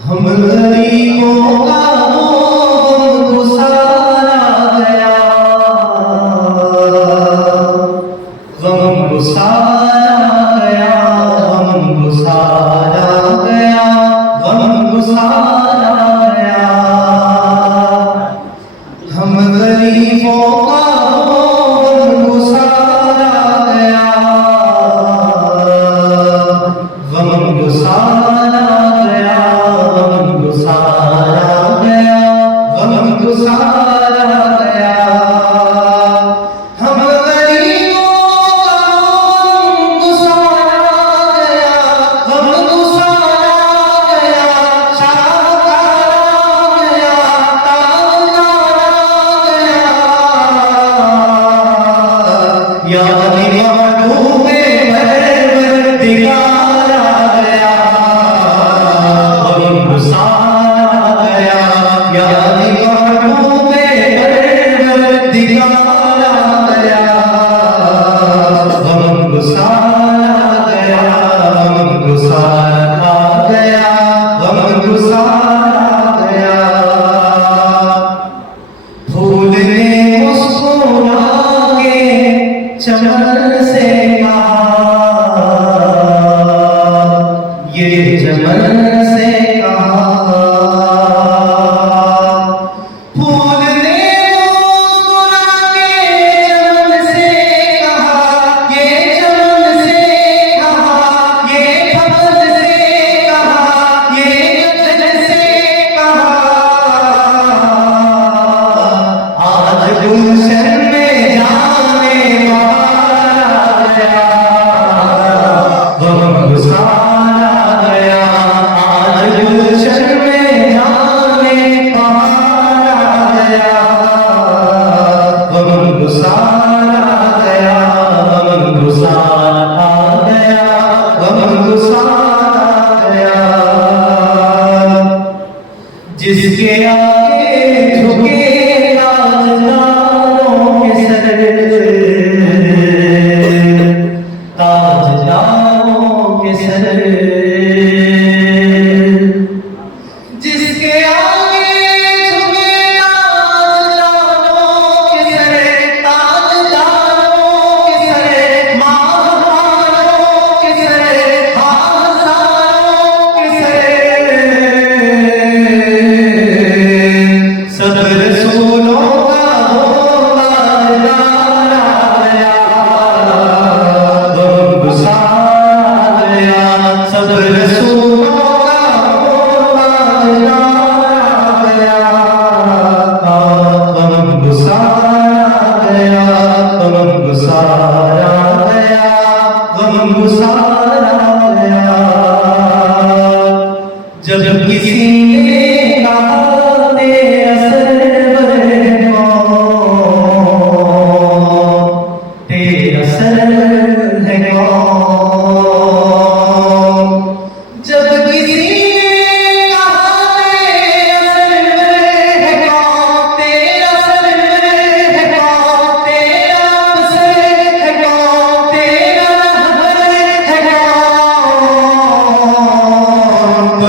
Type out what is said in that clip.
हम गरीबों का गम गुसारा गया, गम गुसारा गया, गम गुसारा गया, गम गुसारा गया। हम गरीबों का गम गुसारा गया, गम गुसारा गया, गम गुसारा गया, गम गुसारा गया। हम गरीबों का गम गुसारा गया, गम गुसारा गया। शाहकार गया, ताजदार गया, यानी महबूबे परवरदिगार गया, गम गुसारा गया, यानी महबूबे परवरदिगार गया, गम गुसारा गया, गम गुसारा गया, गम गुसारा गया। फूल ने मुस्कुरा के चमन से कहा, ये चमन से कहा। फूल ने मुस्कुरा के चमन से कहा, ये चमन से कहा, ये फल से कहा, ये गजल से कहा। आज गुलशन में जाने बहार गया, गम गुसारा गया। आज गुलशन में जाने बहार गया, गम गुसारा गया, गम गुसारा गया, गम गुसारा गया। जिसके आगे झुके ताजदारों के सर, ताजदारों के सर। जिसके आगे झुके ताजदारों के सर, ताजदारों के सर, महामारों के सर, हज़ारों के सर। सब रसूलों का ताजदार आया, गम गुसारा गया। सब रसूलों का ताजदार आया, गम गुसारा गया, गम गुसारा गया, गम गुसारा गया। जब किसी ने कहा तेरा सरवर है कौन, तेरा सरवर है कौन। जब किसी ने कहा तेरा सरवर है कौन, तेरा सरवर है कौन, तेरा अफसर है कौन, तेरा रहबर है कौन। तो